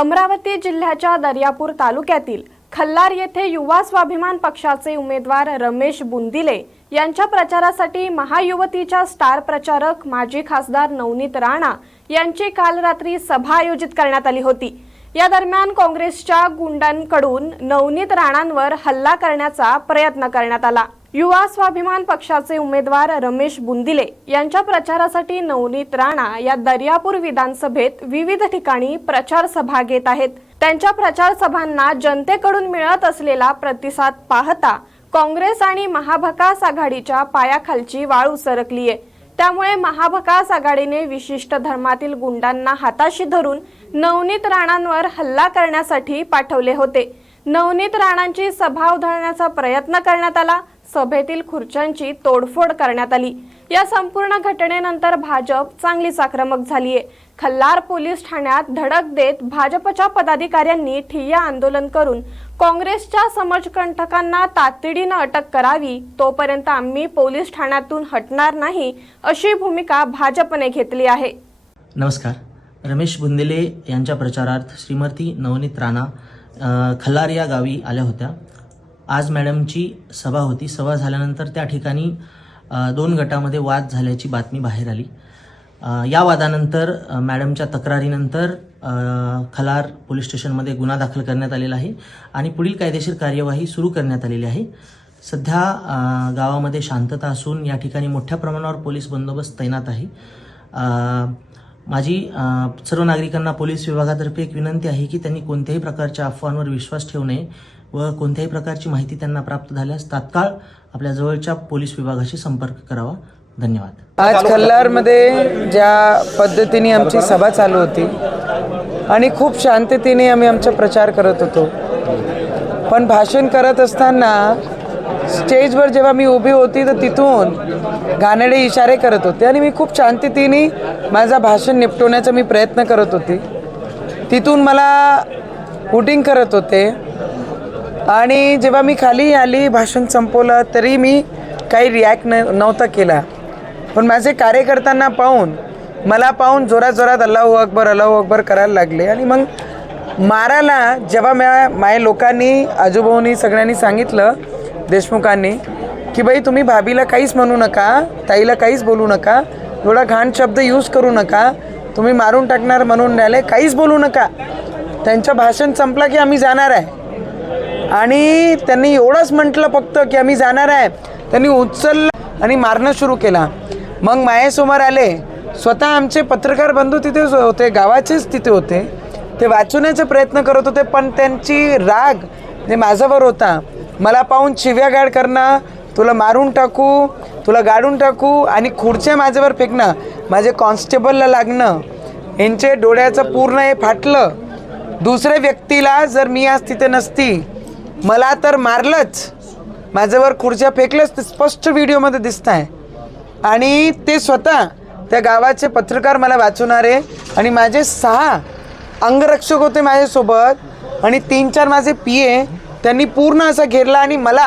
अमरावती जिल्ह्याच्या दर्यापूर तालुक्यातील खल्लार येथे युवा स्वाभिमान पक्षाचे उमेदवार रमेश बुंदिले यांच्या प्रचारासाठी महायुवतीच्या स्टार प्रचारक माजी खासदार नवनीत राणा यांची काल रात्री सभा आयोजित करण्यात आली होती. या दरम्यान काँग्रेसच्या गुंडांकडून नवनीत राणांवर हल्ला करण्याचा प्रयत्न करण्यात आला. युवा स्वाभिमान पक्षाचे उमेदवार रमेश बुंदिले यांच्या प्रचारासाठी नवनीत राणा या दर्यापूर विधानसभेत विविध ठिकाणी प्रचार सभा घेत आहेत. त्यांच्या प्रचार सभांना जनतेकडून मिळत असलेला प्रतिसाद पाहता काँग्रेस आणि महाभकास आघाडीच्या पायाखालची वाळू सरकलीये त्यामुळे महाभकास आघाडीने विशिष्ट धर्मातील गुंडांना हाताशी धरून नवनीत राणांवर हल्ला करण्यासाठी पाठवले होते. नवनीत राणांची सभा उधळण्याचा प्रयत्न करण्यात आला. सभेतील खुर्च्यांची तोडफोड करण्यात आली. या संपूर्ण घटनेनंतर भाजप चांगलीच आक्रमक झालीये. खल्लार पोलीस ठाण्यात धडक देत भाजपच्या पदाधिकाऱ्यांनी ठिय्या आंदोलन करून काँग्रेसच्या समजकंटकांना तातडीनं अटक करावी तोपर्यंत आम्ही पोलीस ठाण्यातून हटणार नाही अशी भूमिका भाजपने घेतली आहे. नमस्कार. रमेश बुंदेले यांच्या प्रचारार्थ श्रीमती नवनीत राणा खल्लार या गावी आल्या होत्या. आज मॅडमची सभा होती. सभा झाल्यानंतर त्या ठिकाणी दोन गटामध्ये वाद झाल्याची बातमी बाहेर आली. या वादानंतर मॅडमच्या तक्रारीनंतर खलार पोलीस स्टेशनमध्ये गुन्हा दाखल करण्यात आलेला आहे आणि पुढील कायदेशीर कार्यवाही सुरू करण्यात आलेली आहे. सध्या गावामध्ये शांतता असून या ठिकाणी मोठ्या प्रमाणावर पोलीस बंदोबस्त तैनात आहे. माझी सर्व नागरिकांना पोलीस विभागातर्फे एक विनंती आहे की त्यांनी कोणत्याही प्रकारच्या अफवांवर विश्वास ठेवू नये. व कोणत्याही प्रकारची माहिती त्यांना प्राप्त झाल्यास तात्काळ आपल्या जवळच्या पोलीस विभागाशी संपर्क करावा. धन्यवाद. आज खल्लारमध्ये ज्या पद्धतीने आमची सभा चालू होती आणि खूप शांततेने आम्ही आमचा प्रचार करत होतो. पण भाषण करत असताना स्टेजवर जेव्हा मी उभी होती तर तिथून घाणेडे इशारे करत होते आणि मी खूप शांततेने माझा भाषण निपटवण्याचा मी प्रयत्न करत होते. तिथून मला हुटिंग करत होते. आणि जेव्हा मी खाली आली भाषण संपवलं तरी मी काही रिॲक्ट न नव्हता केला. पण माझे कार्यकर्त्यांना पाहून मला पाहून जोरात जोरात अल्लाहू अकबर अल्लाहू अकबर करायला लागले. आणि मग मारायला जेव्हा म्या माझ्या लोकांनी आजूबाजूनी सगळ्यांनी सांगितलं देशमुखांनी की बाई तुम्ही भाभीला काहीच म्हणू नका ताईला काहीच बोलू नका एवढा घाण शब्द यूज करू नका तुम्ही मारून टाकणार म्हणून राहिले काहीच बोलू नका. त्यांचं भाषण संपलं की आम्ही जाणार आहे. आणि त्यांनी एवढंच म्हटलं फक्त की आम्ही जाणार आहे. त्यांनी उचललं आणि मारणं सुरू केला. मग मायासमोर आले. स्वतः आमचे पत्रकार बंधू तिथे होते गावाचेच तिथे होते. ते वाचवण्याचा प्रयत्न करत होते पण त्यांची राग जे माझ्यावर होता. मला पाहून शिव्यागाड करणं तुला मारून टाकू तुला गाडून टाकू आणि खुर्च्या माझ्यावर फेकणं माझे कॉन्स्टेबलला लागणं यांचे डोळ्याचं पूर्ण हे फाटलं. दुसऱ्या व्यक्तीला जर मी आज तिथे नसती मला तर मारलंच. माझ्यावर खुर्च्या फेकल्याच ते स्पष्ट व्हिडिओमध्ये दिसत आहे आणि ते स्वतः त्या गावाचे पत्रकार मला वाचवणारे आणि माझे सहा अंगरक्षक होते माझ्यासोबत आणि तीन चार माझे पी ए त्यांनी पूर्ण असा घेरला आणि मला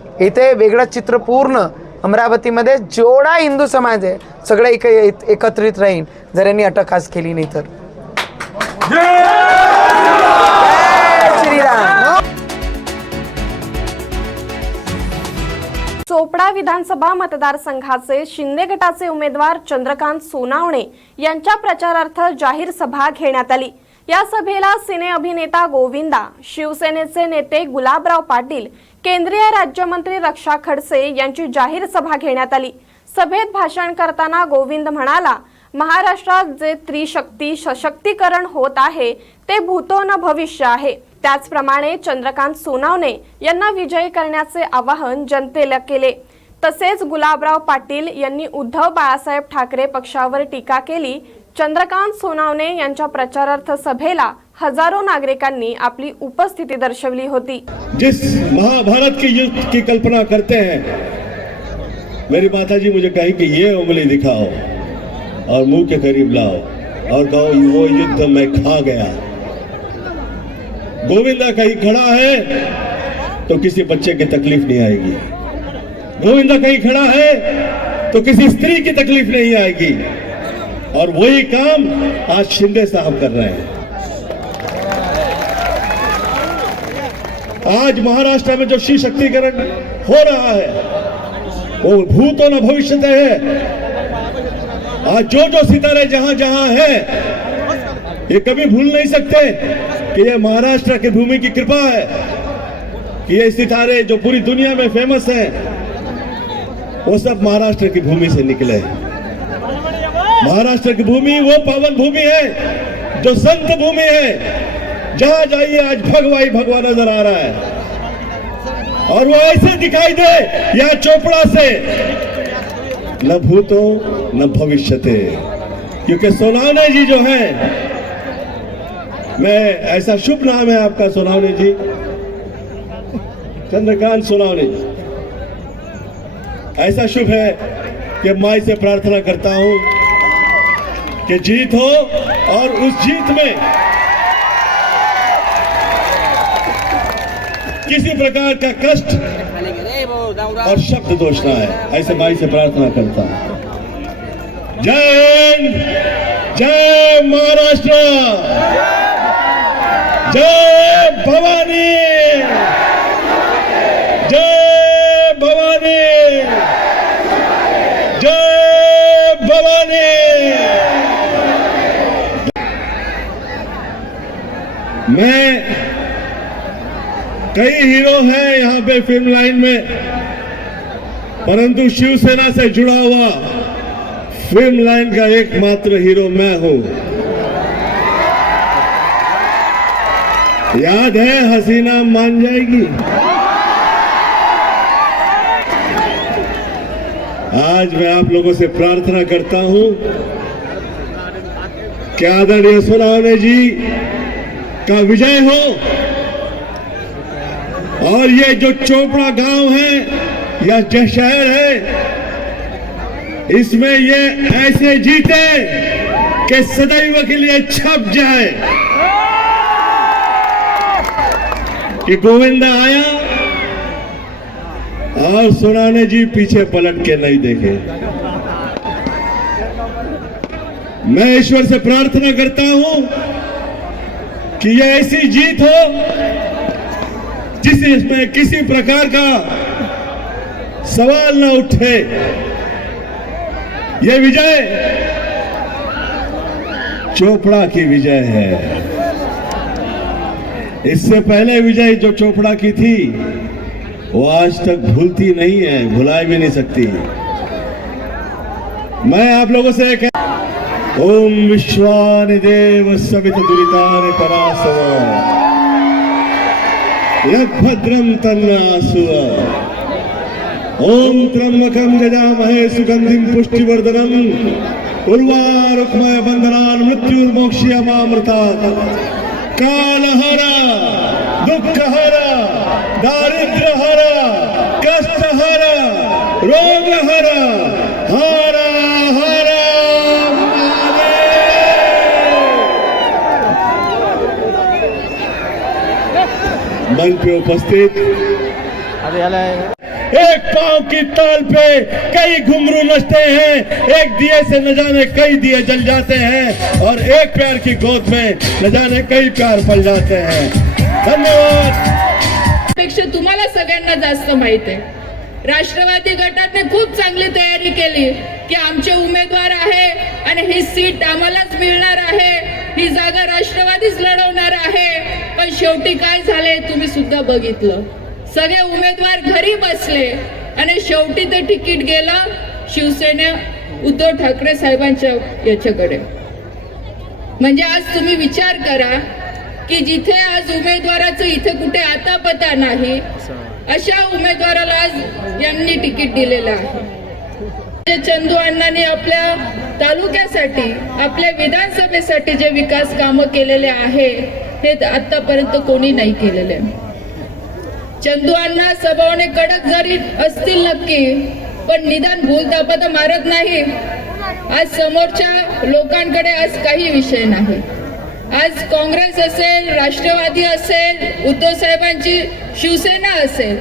इथे वेगळं चित्र पूर्ण अमरावतीमध्ये जेवढा हिंदू समाज आहे सगळं एक एकत्रित राहीन. जर यांनी अटक खास केली नाही तर. चोपडा विधानसभा मतदारसंघाचे शिंदे गटाचे उमेदवार चंद्रकांत सोनावणे यांच्या प्रचारार्थ जाहीर सभा घेण्यात आली. या सभेला सिने अभिनेता गोविंदा शिवसेनेचे नेते गुलाबराव पाटील केंद्रीय राज्यमंत्री रक्षा खडसे यांची जाहीर सभा घेण्यात आली. सभेत भाषण करताना गोविंद म्हणाला महाराष्ट्रात जे त्रिशक्ती सशक्तीकरण होत आहे ते भूतो न भविष्य आहे. त्याचप्रमाणे चंद्रकांत सोनावणे यांना विजयी करण्याचे आवाहन जनतेला केले. तसेच गुलाबराव पाटील यांनी उद्धव बाळासाहेब ठाकरे पक्षावर टीका केली चंद्रकांत सोनावणे यांच्या प्रचारार्थ सभेला हजारो नागरिकांनी आपली उपस्थिती दर्शवली होती. जिस महाभारत की युद्ध की कल्पना करते हैं मेरी माता जी मुझे कही कि ये उंगली दिखाओ और मुंह के करीब लाओ और कहो वो युद्ध मैं खा गया। गोविंदा कहीं खड़ा है तो किसी बच्चे की तकलीफ नहीं आएगी। गोविंदा कहीं खड़ा है तो किसी स्त्री की तकलीफ नहीं आएगी। और वही काम आज शिंदे साहब कर रहे हैं। आज महाराष्ट्र में जो सशक्तिकरण हो रहा है, वो भूतो न भविष्य है। आज जो जो सितारे जहाँ जहाँ है, ये कभी भूल नहीं सकते कि ये महाराष्ट्र की भूमि की कृपा है, कि ये सितारे जो पूरी दुनिया में फ़ेमस हैं, वो सब महाराष्ट्र की भूमि से निकले हैं। महाराष्ट्र की भूमि वो पावन भूमि है, जो संत भूमि है। जहाँ जाइए, आज भगवाई भगवा नज़र आ रहा है। और वो ऐसे दिखाई दे या चोपड़ा से। न भूतो, न भविष्यते। क्योंकि सोनावने जी जो है, मैं, ऐसा शुभ नाम है आपका सोनावने जी। चंद्रकांत सोनावने जी। ऐसा शुभ है कि माई से प्रार्थना करता हूँ। कि जीत हो और उस जीत में किसी प्रकार का कष्ट और शब्द दोष ना है ऐसे माई से प्रार्थना करता हूँ। जय हिंद, जय महाराष्ट्र, जय भवानी जय भवानी जय भवानी मैं कई हीरो हैं यहाँ पे फ़िल्म लाइन में, परंतु शिवसेना से जुड़ा हुआ फ़िल्म लाइन का एकमात्र हीरो मैं हूँ। याद है हसीना मान जाएगी। आज मैं आप लोगों से प्रार्थना करता हूँ कि आदरणीय सोनावने जी का विजय हो। और ये जो चोपड़ा गाँव है, या जो शहर है, इसमें ये ऐसे जीते कि सदैव के लिए छप जाए। कि गोविंदा आया और सुनाने जी पीछे पलट के नहीं देखे। मैं ईश्वर से प्रार्थना करता हूँ कि ये ऐसी जीत हो जिसमें किसी प्रकार का सवाल न उठे। ये विजय चोपड़ा की विजय है। इससे पहले विजय जो चोपड़ा की थी, वो आज तक भूलती नहीं है भुला भी नहीं सकती। मैं आप लोगों से कह ओम विश्वानि देव सवित दुरितानि परासव यद्भद्रं तन्नासुव ॐ त्र्यम्बकं यजामहे सुगन्धिं पुष्टिवर्धनम् उर्वारुक्मय बन्धनान् मृत्युर्मोक्ष्यमामृतात्। कालहर दुःखहर दारिद्र्यहर कष्टहर रोगहर हर हर मंच पे उपस्थित। एक पाँव की ताल पे कई घुंघरू नचते हैं, एक दिए से न जाने कई दिए जल जाते हैं, और एक प्यार की गोद में न जाने कई प्यार पल जाते हैं। धन्यवाद। पेक्षा तुम्हाला सगळ्यांना जास्त माहित आहे. राष्ट्रवादी गटाने खूप चांगली तयारी की आमचे उमेदवार आहे आणि ही सीट आम्हालाच मिळणार आहे. ही जागा राष्ट्रवादीच लढवणार आहे. पण शेवटी काय झाले तुम्ही सुद्धा बघितलं. सगळे उमेदवार घरी बसले आणि शेवटी ते तिकीट गेलं शिवसेना उद्धव ठाकरे साहेबांच्या याच्याकडे. म्हणजे आज तुम्ही विचार करा की जिथे आज उमेदवाराचं इथे कुठे आता पता नाही अशा उमेदवाराला आज यांनी तिकीट दिलेलं आहे. जे चंदू अण्णांनी आपल्या तालुक्यासाठी आपल्या विधानसभेसाठी जे विकास कामं केलेले आहे हे आतापर्यंत कोणी नाही केलेले. चंदू स्वभावाने कडक जरी असतील नक्की पण निदान भूलतापा तर मारत नाही. आज समोरच्या लोकांकडे आज काही विषय नाही. आज काँग्रेस असेल राष्ट्रवादी असेल उद्धव साहेबांची शिवसेना असेल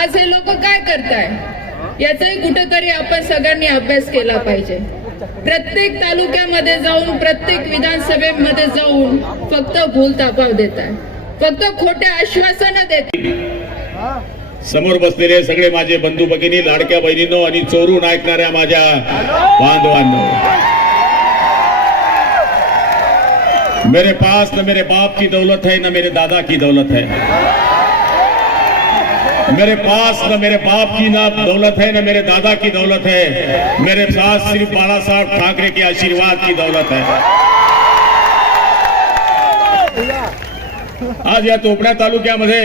आज हे लोक काय करताय? याचाही कुठेतरी आपण सगळ्यांनी अभ्यास केला पाहिजे. प्रत्येक तालुक्यामध्ये जाऊन प्रत्येक विधानसभेमध्ये जाऊन फक्त भूलतापाव देत आहे फक्त खोटे आश्वासन देत समोर बसलेले सगळे माझे बंधू भगिनी लाडक्या बहिणींनो आणि चोरून ऐकणाऱ्या माझ्या बांधवांनो. मेरे पास न मेरे बाप की दौलत है न मेरे दादा की दौलत है. मेरे पास न मेरे बाप की ना दौलत है न मेरे दादा की दौलत है। मेरे पास सिर्फ बाला साहब ठाकरे के आशीर्वाद की दौलत है। आज या तोपड्या तालुक्यामध्ये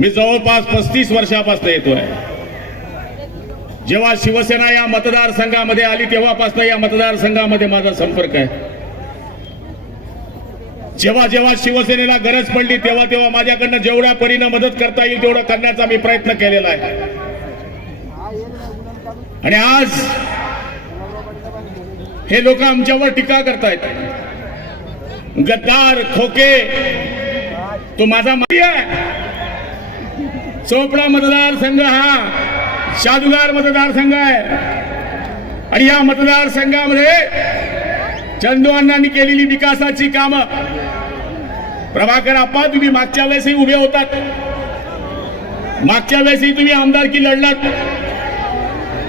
मी जवळपास पस्तीस वर्षापासून येतोय जेव्हा शिवसेना या मतदारसंघामध्ये आली तेव्हापासून या मतदारसंघामध्ये माझा संपर्क आहे. जेव्हा जेव्हा शिवसेनेला गरज पडली तेव्हा तेव्हा माझ्याकडनं जेवढ्या परीनं मदत करता येईल तेवढं करण्याचा मी प्रयत्न केलेला आहे. आणि आज हे लोक आमच्यावर टीका करतायत. गद्दार खोके तो माझा माती आहे. चोपडा मतदारसंघ हा शादुगार मतदारसंघ आहे. आणि या मतदारसंघामध्ये चंदू अण्णांनी केलेली विकासाची कामं. प्रभाकर आप्पा तुम्ही मागच्या वेळेसही उभे होतात. मागच्या वेळेसही तुम्ही आमदारकी लढलात.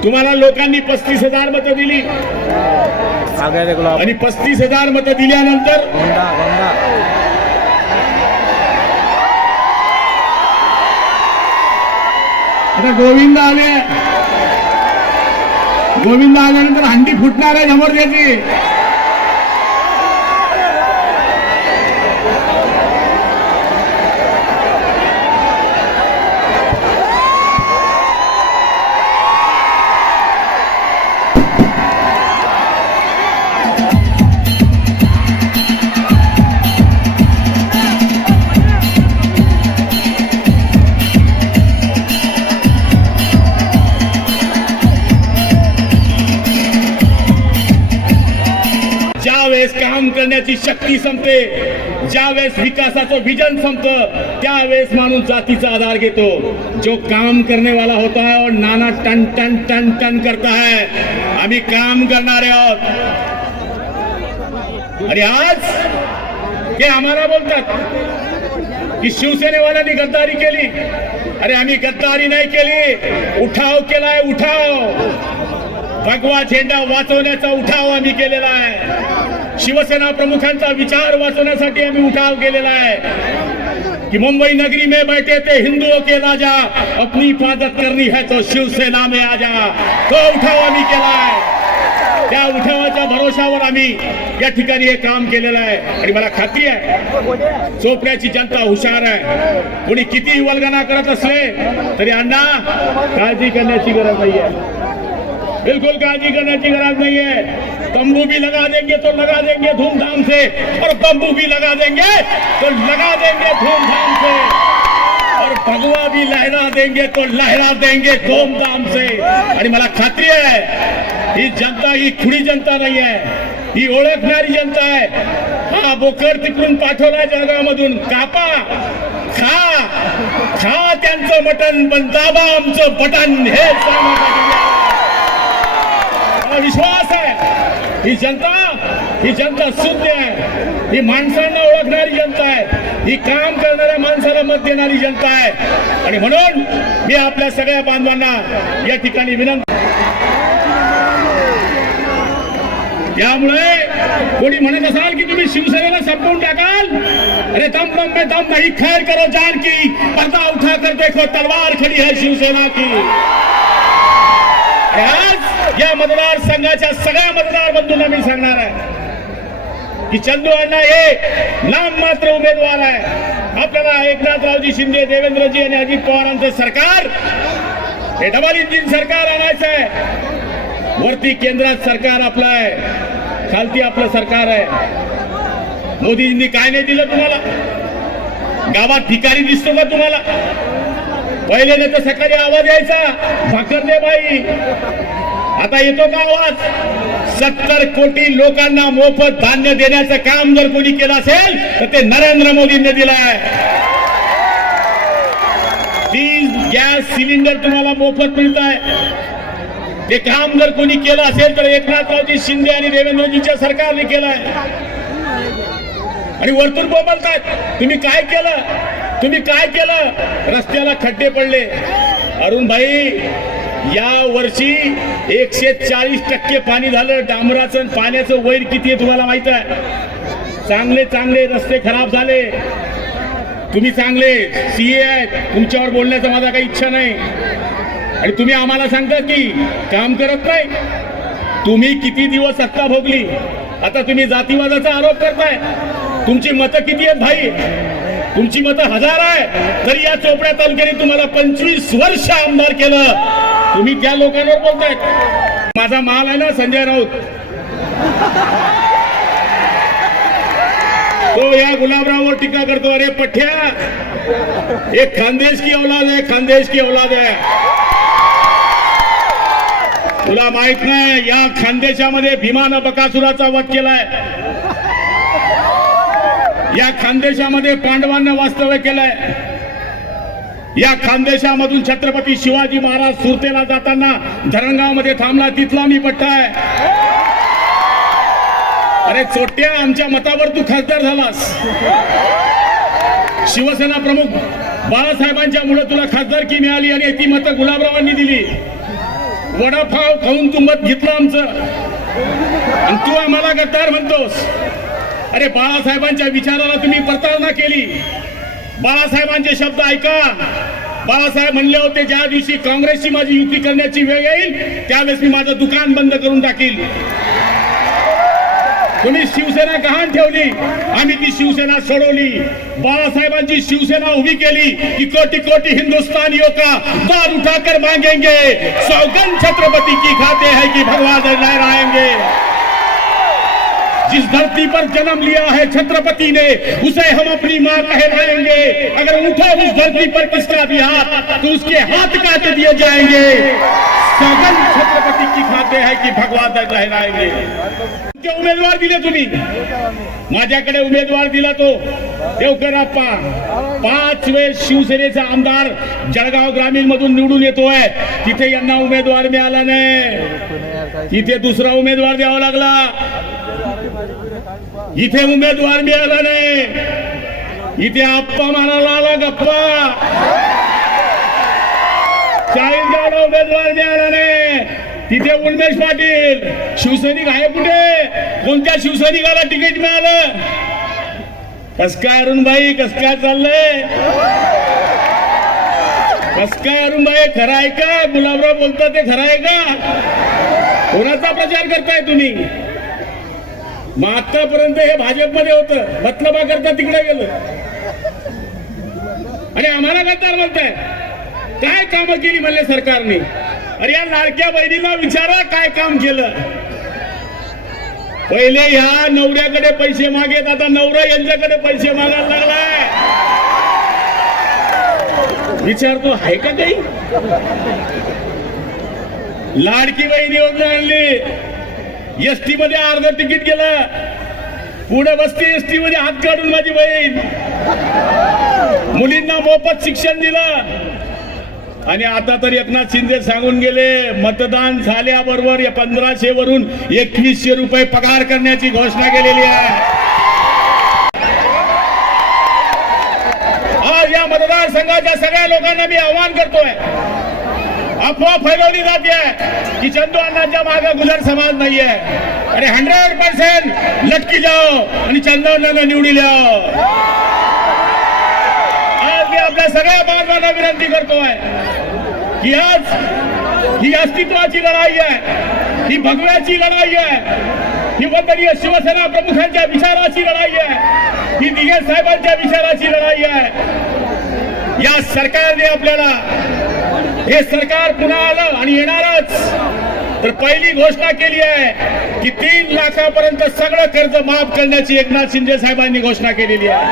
तुम्हाला लोकांनी पस्तीस हजार मतं दिली. आणि पस्तीस हजार मतं दिल्यानंतर आता गोविंद आले गोविंद आल्यानंतर हंडी फुटणार आहे समोर त्याची करण्याची शक्ती संपते. ज्यावेळेस विकासाचं विजन संपतं त्यावेळेस माणूस जातीचा आधार घेतो. जो काम करने वाला होता है और नाना टन टन टन टन करता है. आम्ही काम करणारे आहोत आणि आज ते आम्हाला बोलतात की शिवसेनेवाल्यांनी गद्दारी केली. अरे आम्ही गद्दारी नाही केली. उठाव केलाय उठाव. भगवा झेंडा वाचवण्याचा उठाव आम्ही केलेला आहे. शिवसेना प्रमुखांचा विचार वाचवण्यासाठी आम्ही उठाव केलेला आहे. कि मुंबई नगरी में बैठे थे हिंदुओं के राजा अपनी हिफाजत करनी है तो शिवसेना में आ जा. तो उठाव आम्ही केला आहे. त्या उठावाच्या भरोशावर आम्ही या ठिकाणी हे काम केलेलं आहे. आणि मला खात्री आहे चोपड्याची जनता हुशार आहे. कोणी किती वल्गना करत असले तरी अण्णा काळजी करण्याची गरज नाहीये. बिल्कुल काळजी करने की गरज नहीं है। तंबू भी लगा देंगे तो लगा देंगे धूमधाम से। और तंबू भी लगा देंगे तो लगा देंगे धूमधाम से। और भगवा भी लहरा देंगे तो लहरा देंगे धूमधाम से। आणि मला खात्री ही जनता ही खुडी जनता नाही आहे ही ओळखणारी जनता आहे हा बोकर तिकडून पाठवला जळगावमधून. कापा, खा खा त्यांचं मटण, पण दाबा आमचं बटन. हे मला विश्वास आहे. ही जनता ही जनता शुद्ध आहे. ही माणसांना ओळखणारी जनता आहे. ही काम करणाऱ्या माणसाला मत देणारी जनता आहे. आणि म्हणून मी आपल्या सगळ्या बांधवांना या ठिकाणी विनंती त्यामुळे कोणी म्हणत असाल की तुम्ही शिवसेनेला संपवून टाकाल? अरे दम तम में दम नाही खैर करो जान की पर्दा उठा कर देखो तलवार खड़ी है शिवसेना की. आज या मतदारसंघाच्या सगळ्या मतदार बंधूंना मी सांगणार आहे की चंदू अण्णा हे नाम मात्र उमेदवार आहे. आपल्याला एकनाथरावजी शिंदे देवेंद्रजी आणि अजित पवारांचं सरकार हे डबल इंजिन सरकार आणायचं आहे. वरती केंद्रात सरकार आपलं आहे. खालती आपलं सरकार आहे. मोदीजींनी काय नाही दिलं तुम्हाला? गावात ठिकाणी दिसतो का तुम्हाला? पहिले नाही तर सकाळी आवाज यायचा. भाकर बाई. आता येतो का आवाज? सत्तर कोटी लोकांना मोफत धान्य देण्याचं काम जर कोणी केलं असेल तर ते नरेंद्र मोदींनी दिलं आहे तीस गॅस सिलेंडर तुम्हाला मोफत मिळत आहे ते काम जर कोणी केलं असेल तर एकनाथरावजी शिंदे आणि देवेंद्रजीच्या सरकारने केलं आहे आणि वरतून बोलतायत तुम्ही काय केलं? तुम्ही काय केलं? रस्त्याला खड्डे पडले. अरुण भाई या वर्षी एकशे चाळीस टक्के पाणी झालं. डांबराचं आणि पाण्याचं वैर किती आहे तुम्हाला माहीत आहे? चांगले चांगले रस्ते खराब झाले. तुम्ही चांगले सीए आहेत. तुमच्यावर बोलण्याचा माझा काही इच्छा नाही. आणि तुम्ही आम्हाला सांगता की काम करत नाही. तुम्ही किती दिवस सत्ता भोगली? आता तुम्ही जातीवादाचा आरोप करताय. तुमची मतं किती आहेत भाई? तुमची मतं हजार आहे. तरी या चोपड्या तालुक्याने तुम्हाला पंचवीस वर्ष आमदार केलं तुम्ही त्या लोकांवर बोलताय माझा माल आहे ना संजय राऊत. तो या गुलाबरावर टीका करतो अरे पठ्या एक खानदेश की औलाद है खानदेश की औलाद है तुला माहीत नाही या खानदेशामध्ये भीमानं बकासुराचा वध केलाय. या खानदेशामध्ये पांडवांना वास्तव्य केलंय. या खानदेशामधून छत्रपती शिवाजी महाराज सुरतेला जाताना धरणगावमध्ये थांबला तिथला मी पट्टा आहे. अरे चोट्या आमच्या मतावर तू खासदार झालास. शिवसेना प्रमुख बाळासाहेबांच्या मुळे तुला खासदारकी मिळाली आणि ती मतं गुलाबरावांनी दिली. वडापाव खाऊन तू मत घेतलं आमचं. आणि तू आम्हाला गद्दार म्हणतोस. अरे बाळासाहेबांच्या विचाराला तुम्ही प्रतारणा केली. बाळासाहेबांचे शब्द ऐका. बाळासाहेब म्हणले होते ज्या दिवशी काँग्रेसची माझी युती करण्याची वेळ येईल त्यावेळेस मी माझं दुकान बंद करून टाकील. तुम्ही शिवसेना गहाण ठेवली आम्ही ती शिवसेना सोडवली. बाळासाहेबांची शिवसेना उभी केली की कोटी कोटी हिंदुस्तानियों का बार उठाकर मांगेंगे सौगन छत्रपति की खाते है की भगवान लहराएंगे जिस धरती पर जन्म लिया है छत्रपति ने उसे हम अपनी माँ कहलाएंगे। अगर उठा उस धरती पर किसका भी हाथ तो उसके हाथ काट दिए जाएंगे। सगन छत्रपति की खाते है कि भगवान लहराएंगे उमेदवार दिले तुम्ही। माझ्याकडे उमेदवार दिला तो देवकरप्पा। पाच वेळेस शिवसेनेचा आमदार जळगाव ग्रामीण मधून निवडून येतोय तिथे यांना उमेदवार मिळाला नाही. तिथे दुसरा उमेदवार द्यावा लागला. इथे उमेदवार मिळाला नाही. इथे आप्पा मानाला आला गप्पा. चाळीसगावला उमेदवार मिळाला नाही. तिथे उन्मेश पाटील. शिवसैनिक आहे कुठे? कोणत्या शिवसैनिकाला तिकीट मिळालं? कस काय अरुणबाई कस काय चाललंय? कस काय अरुणबाई खरं आहे का? गुलाबराव बोलतात ते खरं आहे का? कोणाचा प्रचार करताय तुम्ही? मग आतापर्यंत हे भाजपमध्ये होतं. मतलबा करता तिकडे गेलं. आणि आम्हाला गद्दार म्हणताय. काय कामं केली म्हणले सरकारने? अरे या लाडक्या बहिणीला विचारा काय काम केलं. पहिले ह्या नवऱ्याकडे पैसे मागेत आता नवरा यांच्याकडे पैसे मागायला लागलाय. विचारतो आहे का काही? लाडकी बहिणी योजना आणली. एसटी मध्ये अर्ध तिकीट गेलं. पुढे बसते एसटी मध्ये हात काढून माझी बहीण. मुलींना मोफत शिक्षण दिलं. आणि आता तर एकनाथ शिंदे सांगून गेले मतदान झाल्याबरोबर या पंधराशे वरून एकवीसशे रुपये पगार करण्याची घोषणा केलेली आहे. आज या मतदारसंघाच्या सगळ्या लोकांना मी आवाहन करतोय. अफवा फैलवली जाते की चंदू अण्णांच्या मागे गुजर समाज नाहीये. अरे हंड्रेड पर्सेंट लटकी जाओ आणि चंदू अण्णांना निवडी लाओ आज मी आपल्या सगळ्या बांधवांना विनंती करतोय की आज ही अस्तित्वाची लढाई आहे ही भगव्याची लढाई आहे ही वंदनीय शिवसेना प्रमुखांच्या विचाराची लढाई आहे ही दिगे साहेबांच्या विचाराची लढाई आहे. या सरकारने आपल्याला हे सरकार पुन्हा आलं आणि येणारच. तर पहिली घोषणा केली आहे की तीन लाखापर्यंत सगळं कर्ज माफ करण्याची एकनाथ शिंदे साहेबांनी घोषणा केलेली आहे.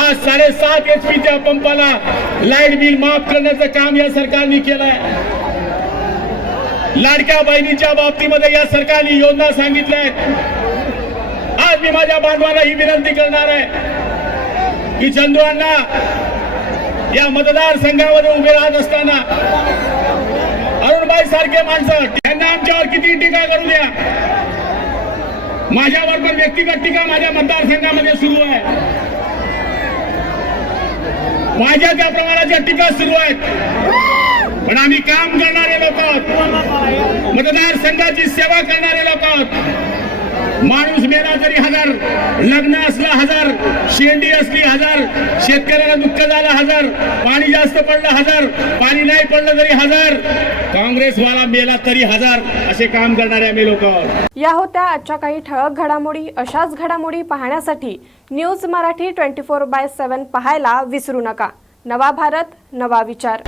आज साडेसात एच पीच्या पंपाला लाइट बिल माफ करण्याचं काम या सरकारने केलंय. लाडक्या बहिणीच्या बाबतीमध्ये या सरकारने योजना सांगितल्या आहेत आज मी माझ्या बांधवांना ही विनंती करणार आहे की चंदू या मतदारसंघावर उभे राहत असताना अरुणबाई सारखे माणसं त्यांना आमच्यावर किती टीका करू द्या. माझ्यावर पण व्यक्तिगत टीका माझ्या मतदारसंघामध्ये सुरू आहे. माझ्या त्या प्रमाणाच्या टीका सुरू आहेत. पण आम्ही काम करणारे लोक आहोत. मतदारसंघाची सेवा करणारे लोक आहोत. माणूस मेला तरी हजार लग्न असलं हजार शेंडी असली हजार शेतकऱ्याला दुःख झालं हजार पाणी जास्त पडलं हजार पाणी नाही पडलं तरी हजार काँग्रेसवाला मेला तरी हजार असे काम करणारे आम्ही लोक आहोत. या होत्या आजच्या काही ठळक घडामोडी अशाच घडामोडी पाहण्यासाठी news Marathi twenty four by seven पाहायला विसरू नका. नवा भारत नवा विचार.